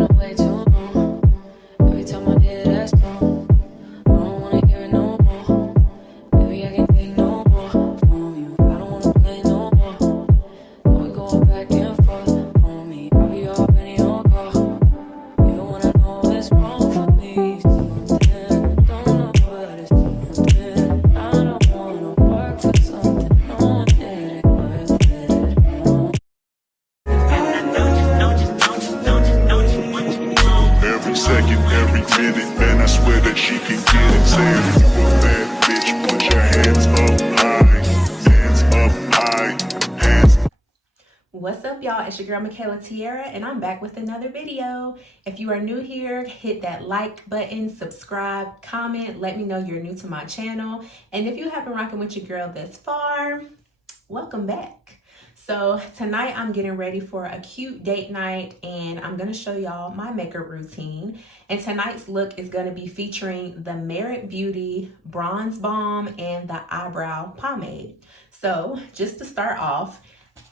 been away too long. Every time I hear that song, I don't wanna hear it no more. Baby, I can't take no more from you. I don't wanna play no more. When we go back and forth on me, I'll be already on call. Even when I know it's wrong for me, something don't know what it's something. I don't wanna work for something knowing it ain't worth it. No. Every second, every minute, man, I swear that she can get it. Saying if you a bad bitch, put your hands up high, hands up high, hands. What's up, y'all? It's your girl Michaela Tierra, and I'm back with another video. If you are new here, hit that like button, subscribe, comment, let me know you're new to my channel. And if you have been rocking with your girl this far, welcome back. So tonight I'm getting ready for a cute date night, and I'm gonna show y'all my makeup routine. And tonight's look is gonna be featuring the Merit Beauty Bronze Balm and the Eyebrow Pomade. So just to start off,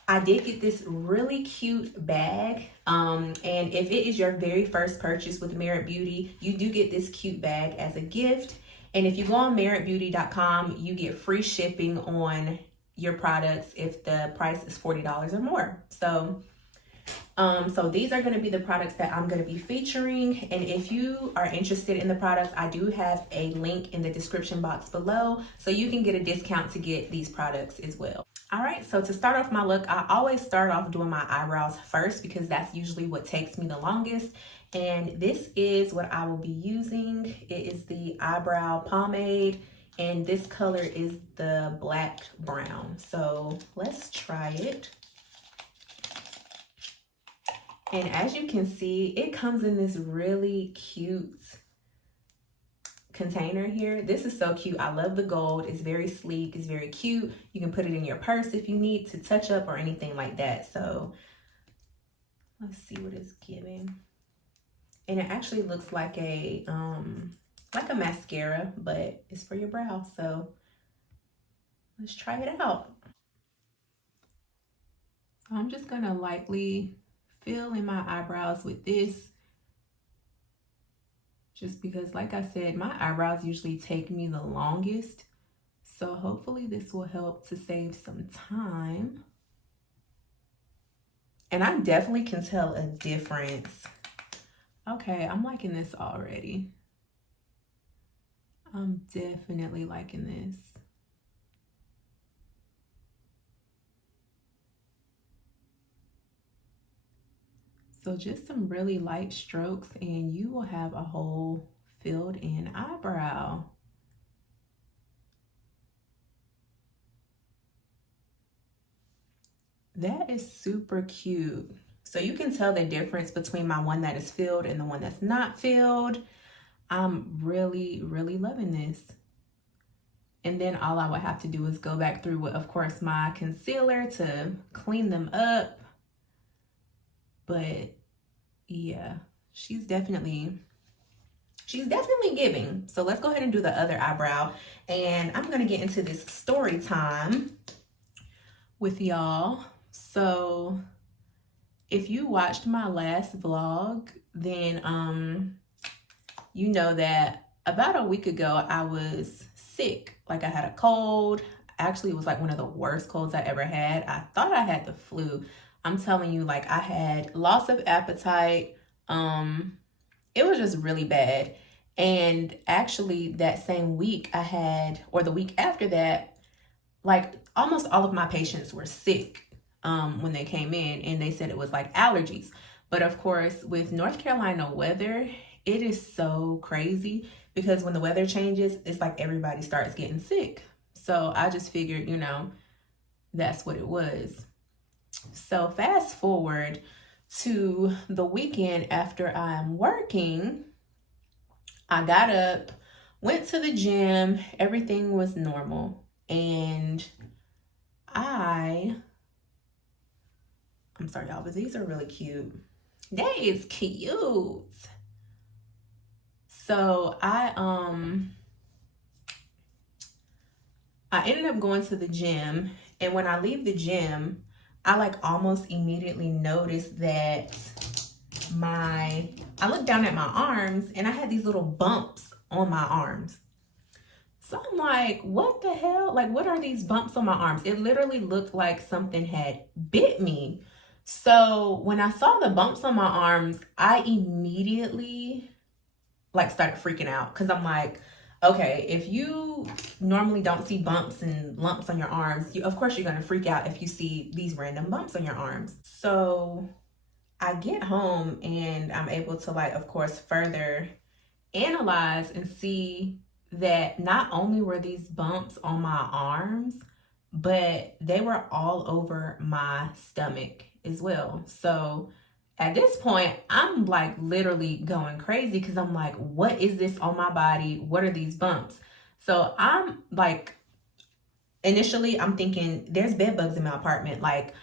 I did get this really cute bag, and if it is your very first purchase with Merit Beauty, you do get this cute bag as a gift. And if you go on meritbeauty.com, you get free shipping on your products if the price is $40 or more. So these are going to be the products that I'm going to be featuring. And if you are interested in the products, I do have a link in the description box below, so you can get a discount to get these products as well. All right, so to start off my look, I always start off doing my eyebrows first because that's usually what takes me the longest. And this is what I will be using. It is the eyebrow pomade, and this color is the black brown. So let's try it. And as you can see, it comes in this really cute container here. This is so cute. I love the gold. It's very sleek. It's very cute. You can put it in your purse if you need to touch up or anything like that. So let's see what it's giving. And it actually looks like a mascara, but it's for your brow. So let's try it out. So I'm just gonna lightly fill in my eyebrows with this, just because, like I said, my eyebrows usually take me the longest. So hopefully this will help to save some time. And I definitely can tell a difference. Okay, I'm liking this already. I'm definitely liking this. So just some really light strokes and you will have a whole filled in eyebrow. That is super cute. So you can tell the difference between my one that is filled and the one that's not filled. I'm really, really loving this. And then all I would have to do is go back through with, of course, my concealer to clean them up. But yeah, she's definitely giving. So let's go ahead and do the other eyebrow. And I'm gonna get into this story time with y'all. So if you watched my last vlog, then you know that about a week ago I was sick. Like I had a cold. Actually, it was like one of the worst colds I ever had. I thought I had the flu. I'm telling you, like I had loss of appetite. It was just really bad. And actually that same week I had, or the week after that, like almost all of my patients were sick when they came in, and they said it was like allergies. But of course, with North Carolina weather, it is so crazy because when the weather changes, it's like everybody starts getting sick. So I just figured, you know, that's what it was. So fast forward to the weekend after I'm working, I got up, went to the gym, everything was normal. And I'm sorry y'all, but these are really cute. That is cute. So I ended up going to the gym, and when I leave the gym, I like almost immediately noticed that I looked down at my arms and I had these little bumps on my arms. So I'm like, what the hell? Like, what are these bumps on my arms? It literally looked like something had bit me. So when I saw the bumps on my arms, I immediately like started freaking out because I'm like, okay, if you normally don't see bumps and lumps on your arms, of course you're going to freak out if you see these random bumps on your arms. So I get home and I'm able to, like, of course, further analyze and see that not only were these bumps on my arms, but they were all over my stomach as well. So at this point, I'm like literally going crazy because I'm like, what is this on my body? What are these bumps? So I'm like, initially I'm thinking there's bed bugs in my apartment. Like,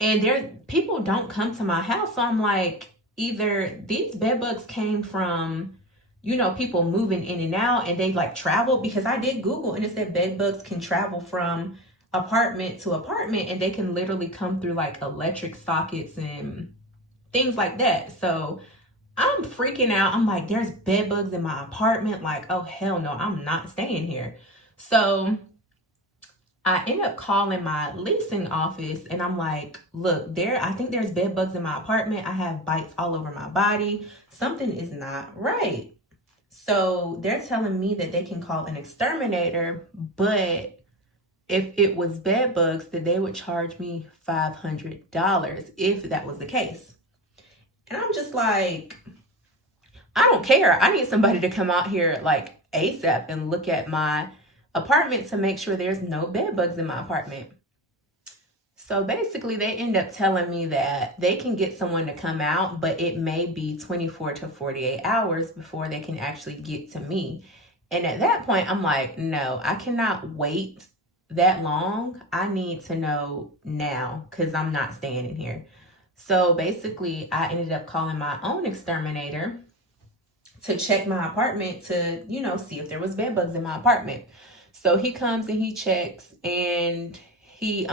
and people don't come to my house. So I'm like, either these bed bugs came from, you know, people moving in and out and they like traveled, because I did Google and it said bed bugs can travel from apartment to apartment and they can literally come through like electric sockets and things like that. So I'm freaking out. I'm like, there's bed bugs in my apartment. Like, oh, hell no, I'm not staying here. So I end up calling my leasing office and I'm like, look, I think there's bed bugs in my apartment. I have bites all over my body. Something is not right. So they're telling me that they can call an exterminator, but if it was bed bugs, that they would charge me $500 if that was the case. And I'm just like, I don't care. I need somebody to come out here like ASAP and look at my apartment to make sure there's no bed bugs in my apartment. So basically they end up telling me that they can get someone to come out, but it may be 24 to 48 hours before they can actually get to me. And at that point, I'm like, no, I cannot wait that long. I need to know now because I'm not staying in here. So basically I ended up calling my own exterminator to check my apartment to, you know, see if there was bed bugs in my apartment. So he comes and he checks and he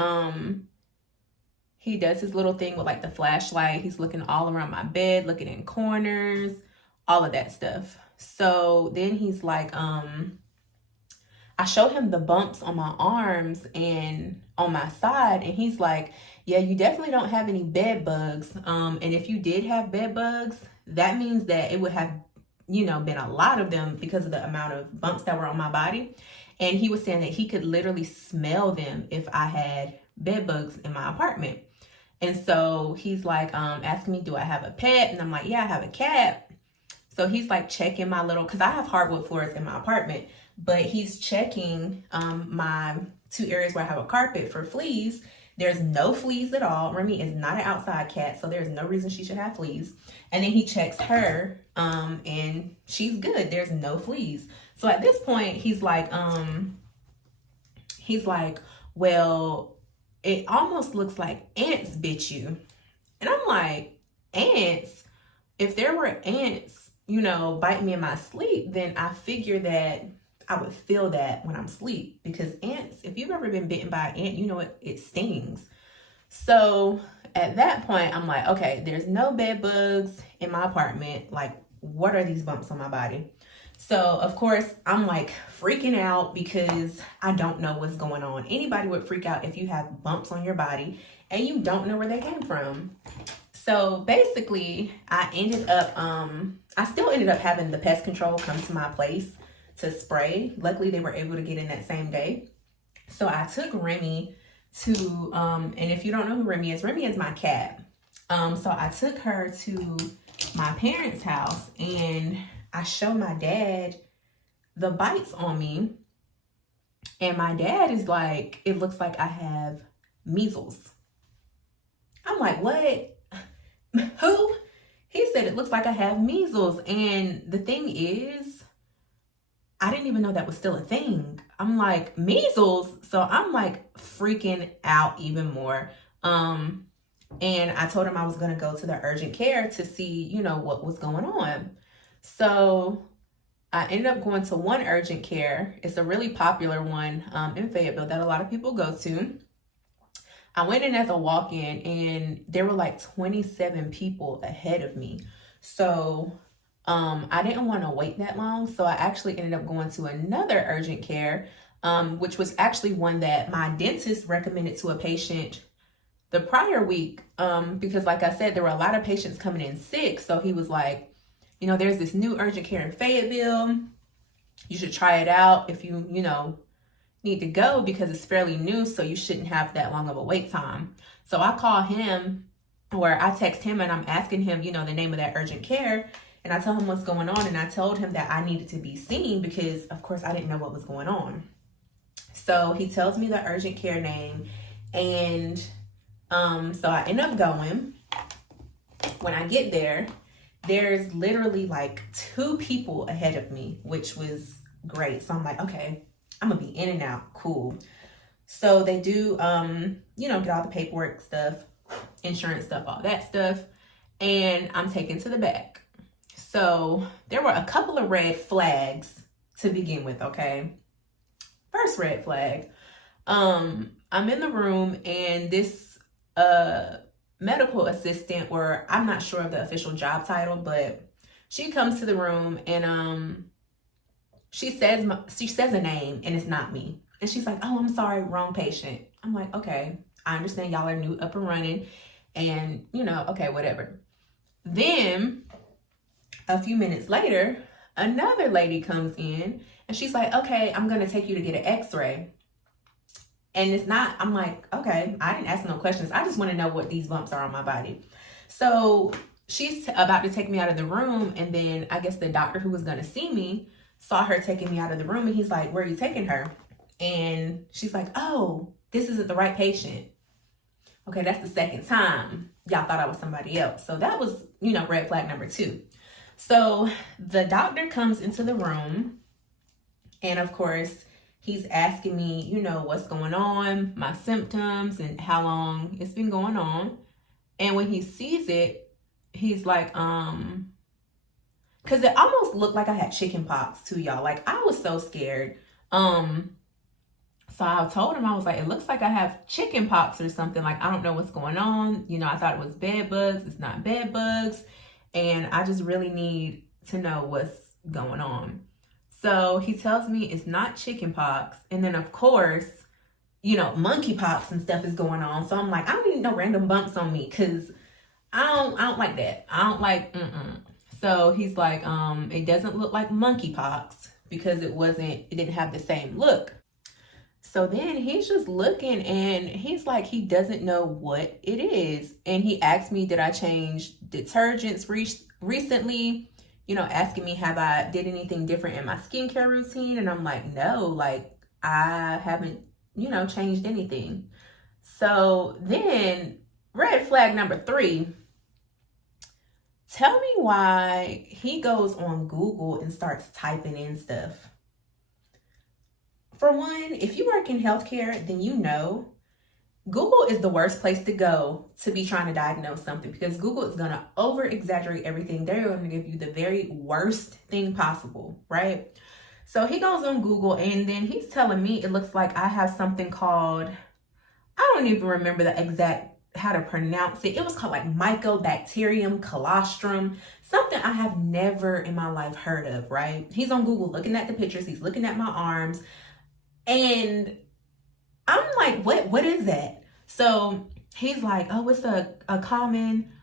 does his little thing with like the flashlight. He's looking all around my bed, looking in corners, all of that stuff. So then he's like, I show him the bumps on my arms and on my side. And he's like, yeah, you definitely don't have any bed bugs. And if you did have bed bugs, that means that it would have, you know, been a lot of them because of the amount of bumps that were on my body. And he was saying that he could literally smell them if I had bed bugs in my apartment. And so he's like, asking me, do I have a pet? And I'm like, yeah, I have a cat. So he's like checking my little, cause I have hardwood floors in my apartment, but he's checking my 2 areas where I have a carpet for fleas. There's no fleas at all. Remy is not an outside cat, so there's no reason she should have fleas. And then he checks her, and she's good. There's no fleas. So at this point, he's like, well, it almost looks like ants bit you. And I'm like, ants? If there were ants, you know, biting me in my sleep, then I figure that I would feel that when I'm asleep, because ants, if you've ever been bitten by an ant, you know it stings. So at that point, I'm like, okay, there's no bed bugs in my apartment. Like, what are these bumps on my body? So of course, I'm like freaking out because I don't know what's going on. Anybody would freak out if you have bumps on your body and you don't know where they came from. So basically, I still ended up having the pest control come to my place to spray. Luckily, they were able to get in that same day. So I took Remy to, and if you don't know who Remy is my cat. So I took her to my parents' house and I show my dad the bites on me. And my dad is like, it looks like I have measles. I'm like, what? Who? He said, it looks like I have measles. And the thing is, I didn't even know that was still a thing. I'm like, measles? So I'm like freaking out even more. And I told him I was going to go to the urgent care to see, you know, what was going on. So I ended up going to one urgent care. It's a really popular one in Fayetteville that a lot of people go to. I went in as a walk-in and there were like 27 people ahead of me. So I didn't want to wait that long. So I actually ended up going to another urgent care, which was actually one that my dentist recommended to a patient the prior week, because like I said, there were a lot of patients coming in sick. So he was like, there's this new urgent care in Fayetteville. You should try it out if you need to go, because it's fairly new, so you shouldn't have that long of a wait time. So I call him, or I text him, and I'm asking him, the name of that urgent care, and I tell him what's going on, and I told him that I needed to be seen because, of course, I didn't know what was going on. So he tells me the urgent care name, and so I end up going. When I get there, there's literally like 2 people ahead of me, which was great. So I'm like, okay, I'm gonna be in and out, cool. So they do, get all the paperwork stuff, insurance stuff, all that stuff, and I'm taken to the back. So there were a couple of red flags to begin with, okay? First red flag, I'm in the room, and this medical assistant, or I'm not sure of the official job title, but she comes to the room, and she says a name, and it's not me. And she's like, oh, I'm sorry, wrong patient. I'm like, okay, I understand y'all are new, up and running, and okay, whatever. Then a few minutes later, another lady comes in, and she's like, okay, I'm gonna take you to get an x-ray. And it's not, I'm like, okay, I didn't ask no questions. I just want to know what these bumps are on my body. So she's about to take me out of the room. And then I guess the doctor who was going to see me saw her taking me out of the room. And he's like, where are you taking her? And she's like, oh, this isn't the right patient. Okay, that's the second time y'all thought I was somebody else. So that was, red flag number 2. So the doctor comes into the room, and of course, he's asking me, what's going on, my symptoms, and how long it's been going on. And when he sees it, he's like, because it almost looked like I had chicken pox too, y'all. Like, I was so scared. So I told him, I was like, it looks like I have chicken pox or something. Like, I don't know what's going on. I thought it was bed bugs. It's not bed bugs. And I just really need to know what's going on. So he tells me it's not chicken pox. And then, of course, monkey pox and stuff is going on. So I'm like, I don't need no random bumps on me, because I don't like that. I don't like, So he's like, it doesn't look like monkey pox because it didn't have the same look. So then he's just looking, and he's like, he doesn't know what it is. And he asked me, did I change detergents recently? Asking me, have I did anything different in my skincare routine? And I'm like, no, like, I haven't, changed anything. So then red flag number 3, tell me why he goes on Google and starts typing in stuff. For one, if you work in healthcare, then Google is the worst place to go to be trying to diagnose something, because Google is going to over exaggerate everything. They're going to give you the very worst thing possible, right? So he goes on Google, and then he's telling me it looks like I have something called, I don't even remember the exact how to pronounce it. It was called like Mycobacterium colostrum, something I have never in my life heard of, right? He's on Google looking at the pictures. He's looking at my arms, and I'm like, what is that? So he's like, oh, it's a common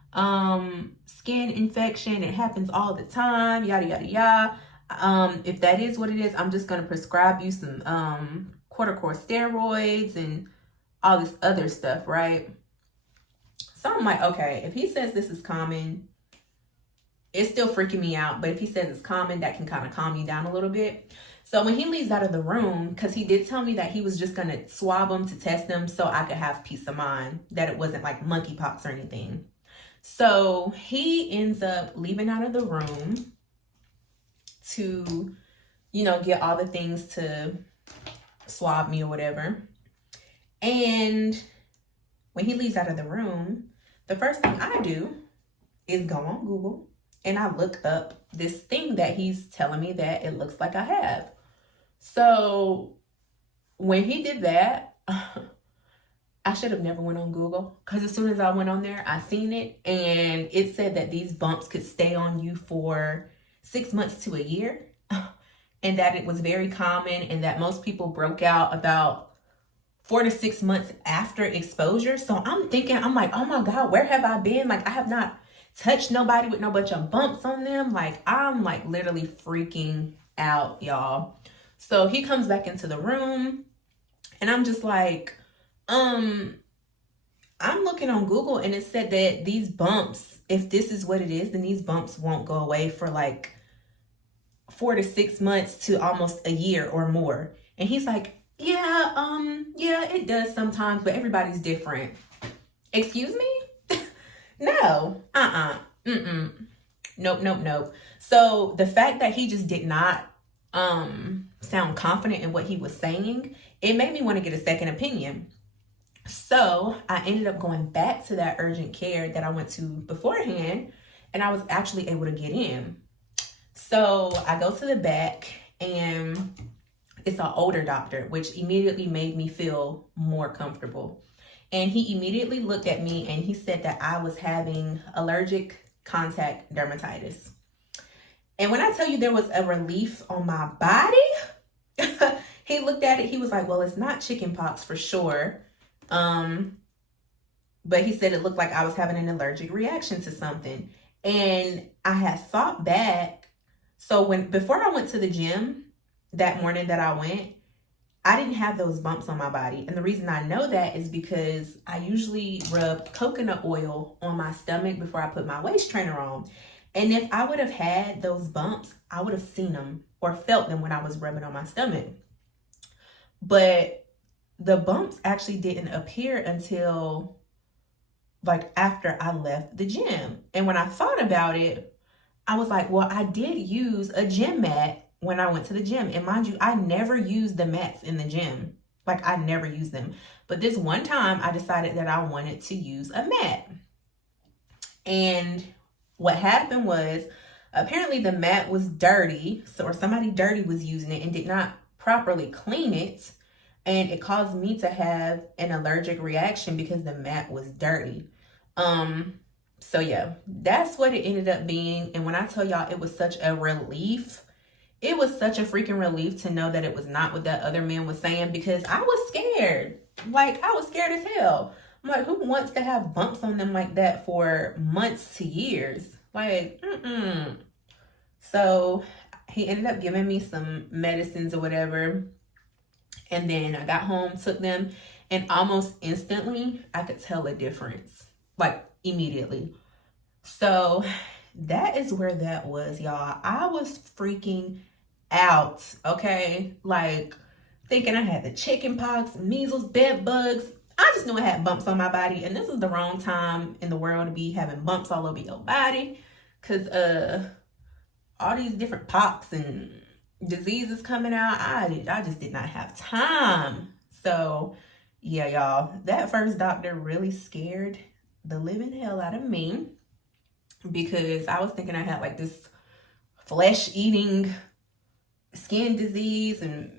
skin infection. It happens all the time, yada, yada, yada. If that is what it is, I'm just going to prescribe you some corticosteroids and all this other stuff, right? So I'm like, okay, if he says this is common, it's still freaking me out. But if he says it's common, that can kind of calm me down a little bit. So when he leaves out of the room, because he did tell me that he was just going to swab them to test them so I could have peace of mind that it wasn't like monkeypox or anything. So he ends up leaving out of the room to, get all the things to swab me or whatever. And when he leaves out of the room, the first thing I do is go on Google, and I look up this thing that he's telling me that it looks like I have. So when he did that, I should have never went on Google, because as soon as I went on there, I seen it, and it said that these bumps could stay on you for 6 months to a year, and that it was very common, and that most people broke out about 4 to 6 months after exposure. So I'm thinking, I'm like, oh my God, where have I been? Like, I have not touched nobody with no bunch of bumps on them. Like, I'm like literally freaking out, y'all. So he comes back into the room, and I'm just like, I'm looking on Google, and it said that these bumps, if this is what it is, then these bumps won't go away for like 4 to 6 months to almost a year or more. And he's like, yeah, it does sometimes, but everybody's different. Excuse me? No. Nope. So the fact that he just did not sound confident in what he was saying, it made me want to get a second opinion. So I ended up going back to that urgent care that I went to beforehand, and I was actually able to get in. So I go to the back, and it's an older doctor, which immediately made me feel more comfortable. And he immediately looked at me, and he said that I was having allergic contact dermatitis. And when I tell you there was a relief on my body, he looked at it, he was like, well, it's not chickenpox for sure. But he said it looked like I was having an allergic reaction to something. And I had thought back. So before I went to the gym that morning that I went, I didn't have those bumps on my body. And the reason I know that is because I usually rub coconut oil on my stomach before I put my waist trainer on. And if I would have had those bumps, I would have seen them or felt them when I was rubbing on my stomach. But the bumps actually didn't appear until like after I left the gym. And when I thought about it, I was like, well, I did use a gym mat when I went to the gym. And mind you, I never used the mats in the gym. Like, I never used them. But this one time I decided that I wanted to use a mat. And what happened was, apparently the mat was dirty, or somebody dirty was using it and did not properly clean it. And it caused me to have an allergic reaction because the mat was dirty. So yeah, that's what it ended up being. And when I tell y'all, it was such a relief. It was such a freaking relief to know that it was not what that other man was saying, because I was scared. Like, I was scared as hell. I'm like, who wants to have bumps on them like that for months to years? Like, So he ended up giving me some medicines or whatever. And then I got home, took them, and almost instantly I could tell a difference, like immediately. So that is where that was, y'all. I was freaking out, okay? Like, thinking I had the chicken pox, measles, bed bugs. I just knew I had bumps on my body, and this is the wrong time in the world to be having bumps all over your body, because all these different pox and diseases coming out, I just did not have time. So yeah, y'all, that first doctor really scared the living hell out of me, because I was thinking I had like this flesh-eating skin disease, and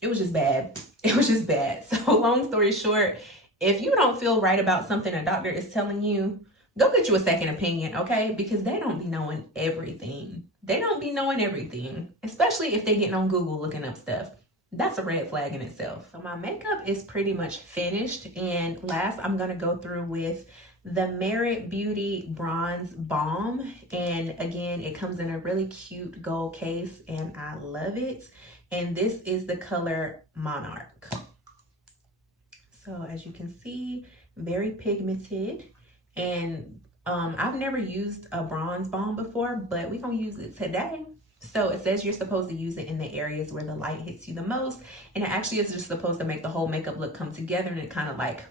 it was just bad. It was just bad. So long story short, if you don't feel right about something a doctor is telling you, go get you a second opinion, okay? Because they don't be knowing everything. They don't be knowing everything, especially if they getting on Google looking up stuff. That's a red flag in itself. So my makeup is pretty much finished, and last I'm gonna go through with the Merit Beauty Bronze Balm. And again, it comes in a really cute gold case, and I love it. And this is the color Monarch. So as you can see, very pigmented. And I've never used a bronze balm before, but we're gonna use it today. So it says you're supposed to use it in the areas where the light hits you the most, and it actually is just supposed to make the whole makeup look come together, and it kind of like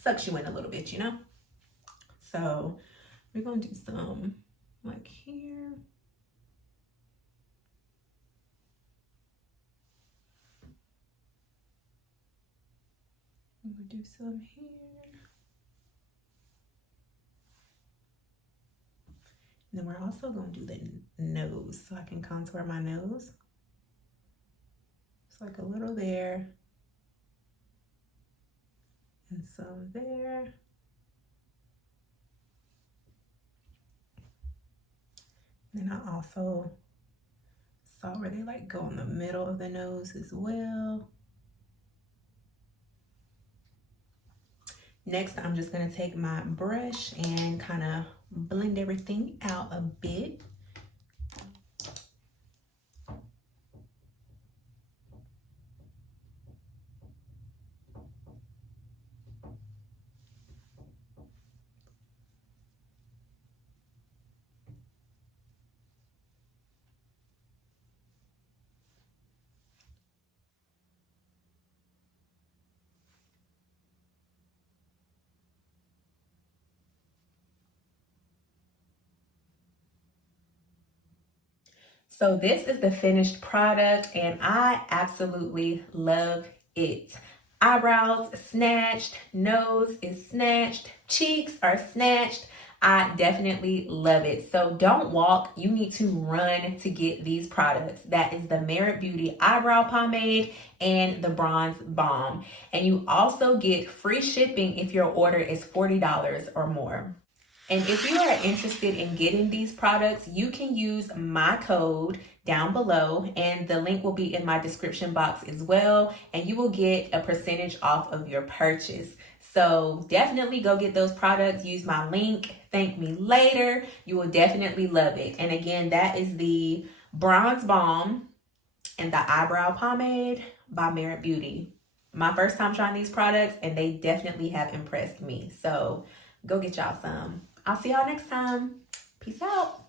sucks you in a little bit, you know? So we're gonna do some like here. I'm gonna do some here. And then we're also going to do the nose, so I can contour my nose. It's like a little there And some there. Then I also saw where they like go in the middle of the nose as well. Next, I'm just gonna take my brush and kind of blend everything out a bit. So this is the finished product and I absolutely love it. Eyebrows snatched, nose is snatched, cheeks are snatched. I definitely love it. So don't walk, you need to run to get these products. That is the Merit Beauty Eyebrow Pomade and the Bronze Balm. And you also get free shipping if your order is $40 or more. And if you are interested in getting these products, you can use my code down below and the link will be in my description box as well. And you will get a percentage off of your purchase. So definitely go get those products, use my link, thank me later. You will definitely love it. And again, that is the Bronze Balm and the Eyebrow Pomade by Merit Beauty. My first time trying these products and they definitely have impressed me. So go get y'all some. I'll see y'all next time. Peace out.